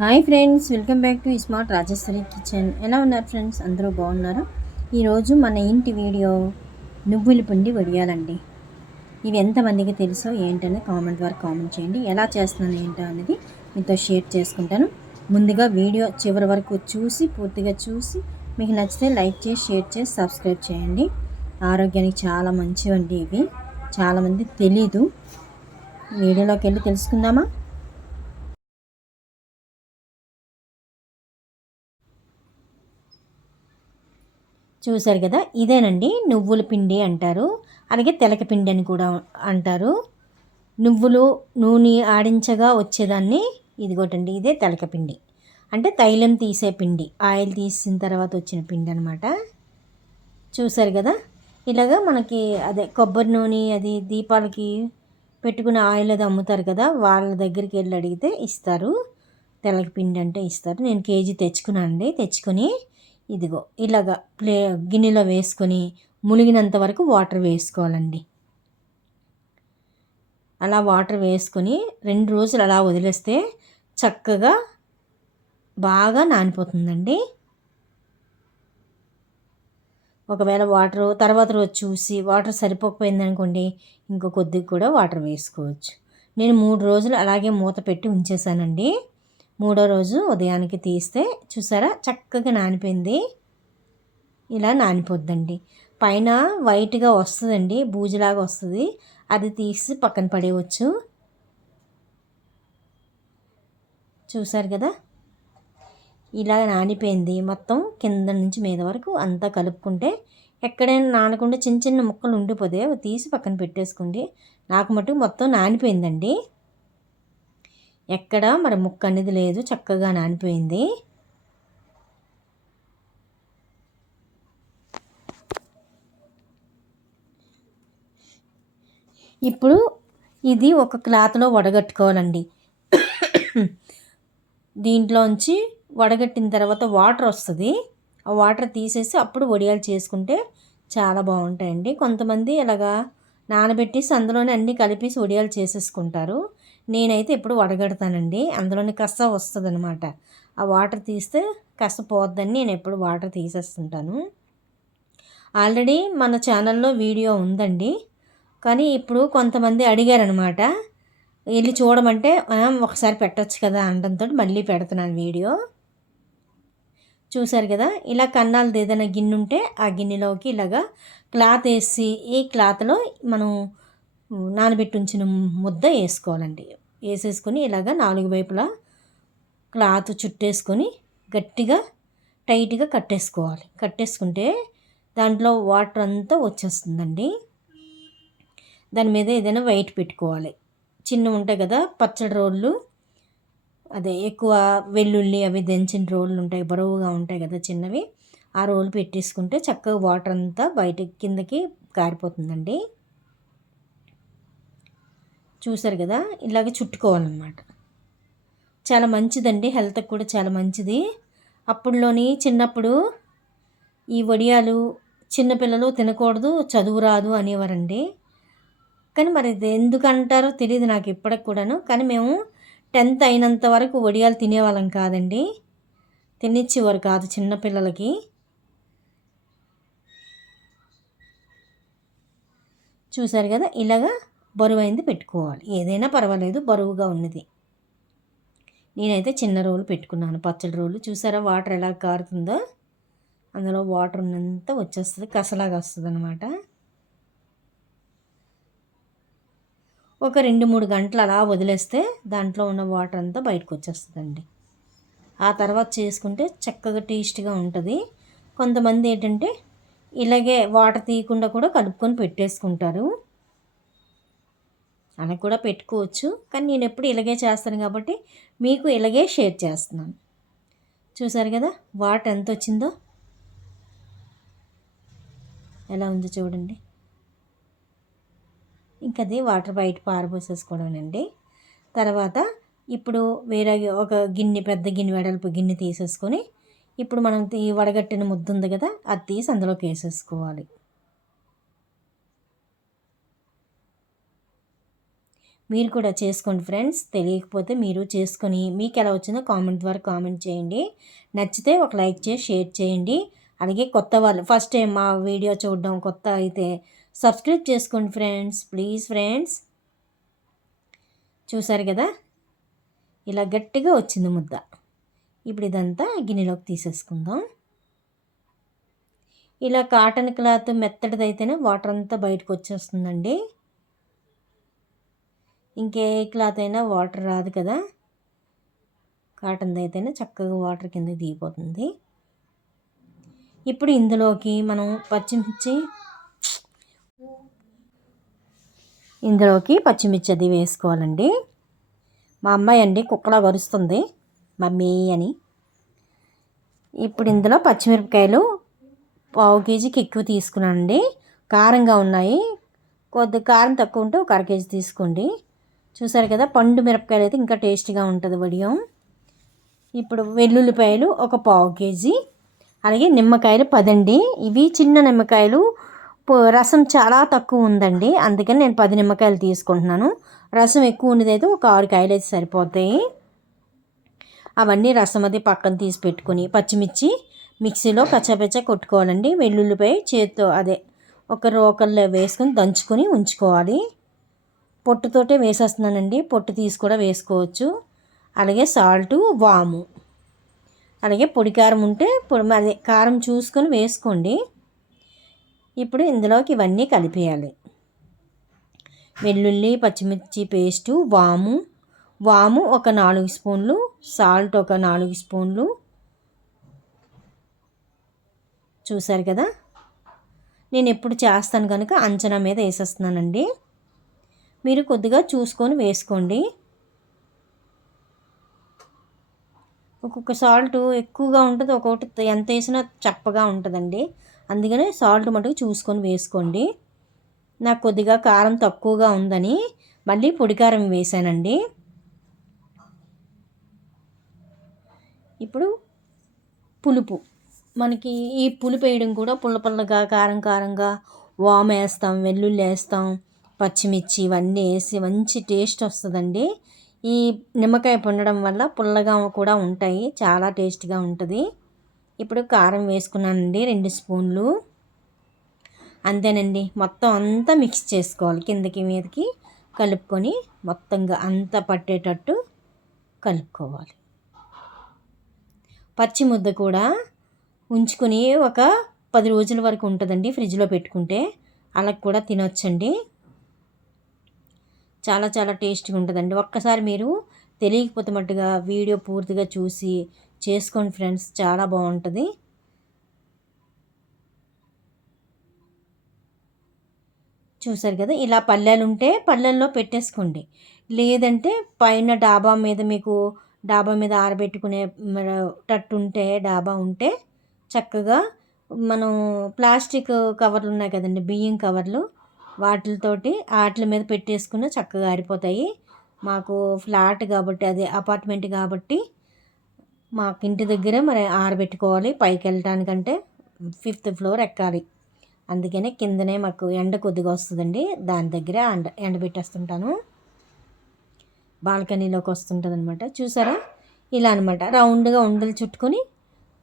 Hi friends, welcome back to smart Rajeshwari kitchen. ఎలా ఉన్నారు friends? అందరూ బాగున్నారు. ఈరోజు మన ఇంటి వీడియో నువ్వుల పిండి వడియాలండి. ఇవి ఎంతమందికి తెలుసో ఏంటని కామెంట్ ద్వారా కామెంట్ చేయండి. ఎలా చేస్తున్నాను ఏంటో అనేది మీతో షేర్ చేసుకుంటాను. ముందుగా వీడియో చివరి వరకు పూర్తిగా చూసి మీకు నచ్చితే లైక్ చేసి, షేర్ చేసి, సబ్స్క్రైబ్ చేయండి. ఆరోగ్యానికి చాలా మంచివండి ఇవి. చాలామంది తెలీదు. వీడియోలోకి వెళ్ళి తెలుసుకుందామా? చూసారు కదా, ఇదేనండి నువ్వుల పిండి అంటారు. అలాగే తెలకపిండి అని కూడా అంటారు. నువ్వులు నూనె ఆడించగా వచ్చేదాన్ని ఇదిగోటండి, ఇదే తెలకపిండి. అంటే తైలం తీసే పిండి, ఆయిల్ తీసిన తర్వాత వచ్చిన పిండి అనమాట. చూసారు కదా, ఇలాగా మనకి అదే కొబ్బరి నూనె అది దీపాలకి పెట్టుకునే ఆయిల్ అది అమ్ముతారు కదా, వాళ్ళ దగ్గరికి వెళ్ళి అడిగితే ఇస్తారు. తెలకపిండి అంటే ఇస్తారు. నేను కేజీ తెచ్చుకున్నానండి. తెచ్చుకొని ఇదిగో ఇలాగా గిన్నెలో వేసుకొని మునిగినంత వరకు వాటర్ వేసుకోవాలండి. అలా వాటర్ వేసుకొని 2 రోజులు అలా వదిలేస్తే చక్కగా బాగా నానిపోతుందండి. ఒకవేళ వాటర్ తర్వాత రోజు చూసి వాటర్ సరిపోకపోయింది అనుకోండి, ఇంకో కొద్దిగా కూడా వాటర్ వేసుకోవచ్చు. నేను 3 రోజులు అలాగే మూత పెట్టి ఉంచేసానండి. 3వ రోజు ఉదయానికి తీస్తే చూసారా చక్కగా నానిపోయింది. ఇలా నానిపోద్దండి. పైన వైట్గా వస్తుందండి, బూజులాగా వస్తుంది. అది తీసి పక్కన పడేయవచ్చు. చూసారు కదా, ఇలా నానిపోయింది. మొత్తం కింద నుంచి మీద వరకు అంతా కలుపుకుంటే ఎక్కడైనా నానకుండా చిన్న చిన్న ముక్కలు ఉండిపోతే అవి తీసి పక్కన పెట్టేసుకోండి. నాకు మటుకు మొత్తం నానిపోయిందండి. ఎక్కడ మరి ముక్క అనేది లేదు, చక్కగా నానిపోయింది. ఇప్పుడు ఇది ఒక క్లాత్లో వడగట్టుకోవాలండి. దీంట్లోంచి వడగట్టిన తర్వాత వాటర్ వస్తుంది. ఆ వాటర్ తీసేసి అప్పుడు వడియాలు చేసుకుంటే చాలా బాగుంటాయండి. కొంతమంది ఇలాగా నానబెట్టేసి అందులోనే అన్నీ కలిపేసి వడియాలు చేసేసుకుంటారు. నేనైతే ఎప్పుడు వడగడతానండి. అందులోనే కస వస్తుంది అనమాట. ఆ వాటర్ తీస్తే కస పోద్దని నేను ఎప్పుడు వాటర్ తీసేస్తుంటాను. ఆల్రెడీ మన ఛానల్లో వీడియో ఉందండి. కానీ ఇప్పుడు కొంతమంది అడిగారనమాట, వెళ్ళి చూడమంటే ఒకసారి పెట్టచ్చు కదా అనడంతో మళ్ళీ పెడుతున్నాను వీడియో. చూసారు కదా, ఇలా కన్నాలది ఏదైనా గిన్నె ఉంటే ఆ గిన్నెలోకి ఇలాగా క్లాత్ వేసి ఈ క్లాత్లో మనం నానబెట్టి ఉంచిన ముద్ద వేసుకోవాలండి. వేసేసుకొని ఇలాగా 4 వైపులా క్లాత్ చుట్టేసుకొని గట్టిగా టైట్గా కట్టేసుకోవాలి. కట్టేసుకుంటే దాంట్లో వాటర్ అంతా వచ్చేస్తుందండి. దాని మీద ఏదైనా వెయిట్ పెట్టుకోవాలి. చిన్నవి ఉంటాయి కదా పచ్చడి రోళ్ళు, అదే ఎక్కువ వెల్లుల్లి అవి దంచిన రోళ్ళు ఉంటాయి, బరువుగా ఉంటాయి కదా చిన్నవి. ఆ రోలు పెట్టేసుకుంటే చక్కగా వాటర్ అంతా బయట కిందకి కారిపోతుందండి. చూసారు కదా, ఇలాగ చుట్టుకోవాలన్నమాట. చాలా మంచిదండి, హెల్త్కి కూడా చాలా మంచిది. అప్పుడులోని చిన్నప్పుడు ఈ వడియాలు చిన్నపిల్లలు తినకూడదు, చదువు రాదు అనేవారండి. కానీ మరి ఇది ఎందుకు అంటారో తెలియదు నాకు ఇప్పటికి కూడాను. కానీ మేము 10th అయినంత వరకు వడియాలు తినేవాళ్ళం కాదండి. తినిచ్చేవారు కాదు చిన్నపిల్లలకి. చూసారు కదా, ఇలాగా బరువైంది పెట్టుకోవాలి. ఏదైనా పర్వాలేదు, బరువుగా ఉన్నది. నేనైతే చిన్న రోలు పెట్టుకున్నాను, పచ్చడి రోలు. చూసారా వాటర్ ఎలా కారుతుందో, అందులో వాటర్ ఉన్నంత వచ్చేస్తుంది, కసలాగా వస్తుంది అనమాట. ఒక 2-3 గంటలు అలా వదిలేస్తే దాంట్లో ఉన్న వాటర్ అంతా బయటకు వచ్చేస్తుందండి. ఆ తర్వాత చేసుకుంటే చక్కగా టేస్ట్గా ఉంటుంది. కొంతమంది ఏంటంటే ఇలాగే వాటర్ తీయకుండా కూడా కలుపుకొని పెట్టేసుకుంటారు. అలా కూడా పెట్టుకోవచ్చు. కానీ నేను ఎప్పుడు ఇలాగే చేస్తాను కాబట్టి మీకు ఇలాగే షేర్ చేస్తున్నాను. చూసారు కదా వాటర్ ఎంత వచ్చిందో, ఎలా ఉందో చూడండి. ఇంకా అది వాటర్ బయట పారబోసేసుకోవడమేనండి. తర్వాత ఇప్పుడు వేరే ఒక గిన్నె, పెద్ద గిన్నె, వెడల్పు గిన్నె తీసేసుకొని ఇప్పుడు మనం వడగట్టిన ముద్ద ఉంది కదా, అది తీసి అందులోకి వేసేసుకోవాలి. మీరు కూడా చేసుకోండి ఫ్రెండ్స్. తెలియకపోతే మీరు చేసుకొని మీకు ఎలా వచ్చిందో కామెంట్ ద్వారా కామెంట్ చేయండి. నచ్చితే ఒక లైక్ చేసి షేర్ చేయండి. అలాగే కొత్త వాళ్ళు ఫస్ట్ టైం మా వీడియో చూడడం కొత్త అయితే సబ్స్క్రైబ్ చేసుకోండి ఫ్రెండ్స్. Please friends. చూసారు కదా, ఇలా గట్టిగా వచ్చింది ముద్ద. ఇప్పుడు ఇదంతా గిన్నెలోకి తీసేసుకుందాం. ఇలా కాటన్ క్లాత్ మెత్తడిదైతేనే వాటర్ అంతా బయటకు వచ్చేస్తుందండి. ఇంకే క్లాత్ అయినా వాటర్ రాదు కదా, కాటన్ది అయితేనే చక్కగా వాటర్ కింద దిగిపోతుంది. ఇప్పుడు ఇందులోకి మనం పచ్చిమిర్చి అది వేసుకోవాలండి. మా అమ్మాయి అండి కుక్కలా కరుస్తుంది మమ్మీ అని. ఇప్పుడు ఇందులో పచ్చిమిరపకాయలు 1/2 కేజీకి ఎక్కువ తీసుకున్నానండి. కారంగా ఉన్నాయి. కొద్ది కారం తక్కువ ఉంటే ఒక 1/2 కేజీ తీసుకోండి. చూసారు కదా, పండు మిరపకాయలు అయితే ఇంకా టేస్ట్గా ఉంటుంది వడియం. ఇప్పుడు వెల్లుల్లిపాయలు ఒక 1/2 కేజీ, అలాగే నిమ్మకాయలు 10 అండి. ఇవి చిన్న నిమ్మకాయలు, రసం చాలా తక్కువ ఉందండి, అందుకని నేను 10 నిమ్మకాయలు తీసుకుంటున్నాను. రసం ఎక్కువ ఉన్నదైతే ఒక 6 కాయలు అయితే సరిపోతాయి. అవన్నీ రసం అది పక్కన తీసి పెట్టుకొని పచ్చిమిర్చి మిక్సీలో కచ్చాపచ్చా కొట్టుకోవాలండి. వెల్లుల్లిపాయ చేత్తో అదే ఒక రోకల్లో వేసుకొని దంచుకొని ఉంచుకోవాలి. పొట్టుతోటే వేసేస్తున్నానండి, పొట్టు తీసి కూడా వేసుకోవచ్చు. అలాగే సాల్టు, వాము, అలాగే పొడి కారం ఉంటే అదే కారం చూసుకొని వేసుకోండి. ఇప్పుడు ఇందులోకి ఇవన్నీ కలిపేయాలి. వెల్లుల్లి పచ్చిమిర్చి పేస్టు, వాము ఒక 4 స్పూన్లు, సాల్ట్ ఒక 4 స్పూన్లు. చూసారు కదా, నేను ఎప్పుడు చేస్తాను కనుక అంచనా మీద వేసేస్తున్నానండి. మీరు కొద్దిగా చూసుకొని వేసుకోండి. ఒక్కొక్క సాల్ట్ ఎక్కువగా ఉంటుంది, ఒక్కొక్కటి ఎంత వేసినా చప్పగా ఉంటుందండి. అందుకనే సాల్ట్ మటుకు చూసుకొని వేసుకోండి. నాకు కొద్దిగా కారం తక్కువగా ఉందని మళ్ళీ పొడి కారం వేసానండి. ఇప్పుడు పులుపు, మనకి ఈ పులుపు వేయడం కూడా పుల్లగా కారంగా వాము వేస్తాం, వెల్లుల్లి వేస్తాం, పచ్చిమిర్చి ఇవన్నీ వేసి మంచి టేస్ట్ వస్తుందండి. ఈ నిమ్మకాయ పండడం వల్ల పుల్లగా కూడా ఉంటాయి, చాలా టేస్ట్గా ఉంటుంది. ఇప్పుడు కారం వేసుకున్నానండి 2 స్పూన్లు. అంతేనండి, మొత్తం అంతా మిక్స్ చేసుకోవాలి. కిందకి మీదకి కలుపుకొని మొత్తంగా అంతా పట్టేటట్టు కలుపుకోవాలి. పచ్చి ముద్ద కూడా ఉంచుకొని ఒక 10 రోజుల వరకు ఉంటుందండి ఫ్రిడ్జ్లో పెట్టుకుంటే. అలా కూడా తినొచ్చండి, చాలా చాలా టేస్ట్గా ఉంటుందండి. ఒక్కసారి మీరు తెలియకపోతే మట్టుగా వీడియో పూర్తిగా చూసి చేసుకోండి ఫ్రెండ్స్, చాలా బాగుంటుంది. చూసారు కదా, ఇలా పళ్ళెలు ఉంటే పళ్ళెల్లో పెట్టేసుకోండి. లేదంటే పైన డాబా మీద ఆరబెట్టుకునే టట్టు ఉంటే, డాబా ఉంటే చక్కగా మనం ప్లాస్టిక్ కవర్లు ఉన్నాయి కదండి, బియ్యం కవర్లు, వాటి మీద పెట్టేసుకున్న చక్కగా ఆరిపోతాయి. మాకు ఫ్లాట్ కాబట్టి, అదే అపార్ట్మెంట్ కాబట్టి మాకు ఇంటి దగ్గర మరి ఆరబెట్టుకోవాలి. పైకి వెళ్ళటానికంటే 5th ఫ్లోర్ ఎక్కాలి, అందుకనే కిందనే మాకు ఎండ కొద్దిగా వస్తుందండి, దాని దగ్గర ఎండబెట్టేస్తుంటాను. బాల్కనీలోకి వస్తుంటుంది అనమాట. చూసారా, ఇలా అనమాట రౌండ్గా ఉండలు చుట్టుకొని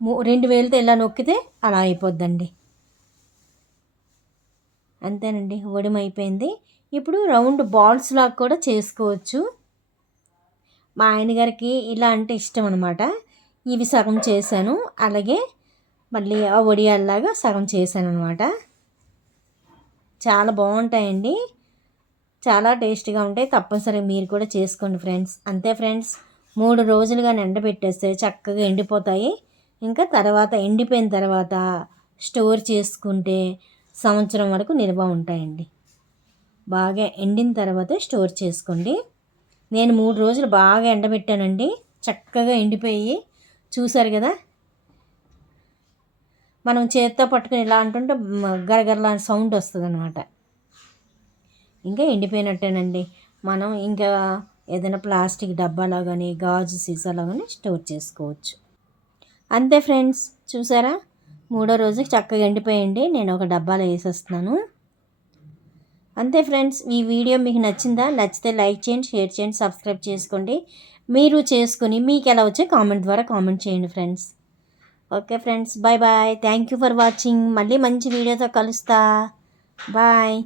2 వేలతో ఇలా నొక్కితే అలా అయిపోద్దండి. అంతేనండి, వడిమ అయిపోయింది. ఇప్పుడు రౌండ్ బాల్స్ లాగా కూడా చేసుకోవచ్చు. మా ఆయన గారికి ఇలా అంటే ఇష్టం అనమాట. ఇవి సగం చేశాను, అలాగే మళ్ళీ ఆ వడియాల్లాగా సగం చేశాను అనమాట. చాలా బాగుంటాయండి, చాలా టేస్ట్గా ఉంటాయి. తప్పనిసరిగా మీరు కూడా చేసుకోండి ఫ్రెండ్స్. అంతే ఫ్రెండ్స్, 3 రోజులుగా ఎండబెట్టేస్తే చక్కగా ఎండిపోతాయి. ఇంకా తర్వాత ఎండిపోయిన తర్వాత స్టోర్ చేసుకుంటే సంవత్సరం వరకు నిల్వ ఉంటాయండి. బాగా ఎండిన తర్వాత స్టోర్ చేసుకోండి. నేను 3 రోజులు బాగా ఎండబెట్టానండి, చక్కగా ఎండిపోయి. చూసారు కదా, మనం చేత్తో పట్టుకుని ఇలా అంటుంటే గరగరలా సౌండ్ వస్తుంది అనమాట. ఇంకా ఎండిపోయినట్టేనండి. మనం ఇంకా ఏదైనా ప్లాస్టిక్ డబ్బాలో కానీ గాజు సీసాలో కానీ స్టోర్ చేసుకోవచ్చు. అంతే ఫ్రెండ్స్, చూసారా, 3వ రోజుకి చక్కగా ఎండిపోయండి. నేను ఒక డబ్బాలో వేసేస్తున్నాను. అంతే ఫ్రెండ్స్, ఈ వీడియో మీకు నచ్చిందా? నచ్చితే లైక్ చేయండి, షేర్ చేయండి, సబ్స్క్రైబ్ చేసుకోండి. మీరు చేసుకుని మీకు ఎలా వచ్చే కామెంట్ ద్వారా కామెంట్ చేయండి friends. Okay friends, bye bye. Thank you for watching. మళ్ళీ మంచి వీడియోతో కలుస్తా. బాయ్.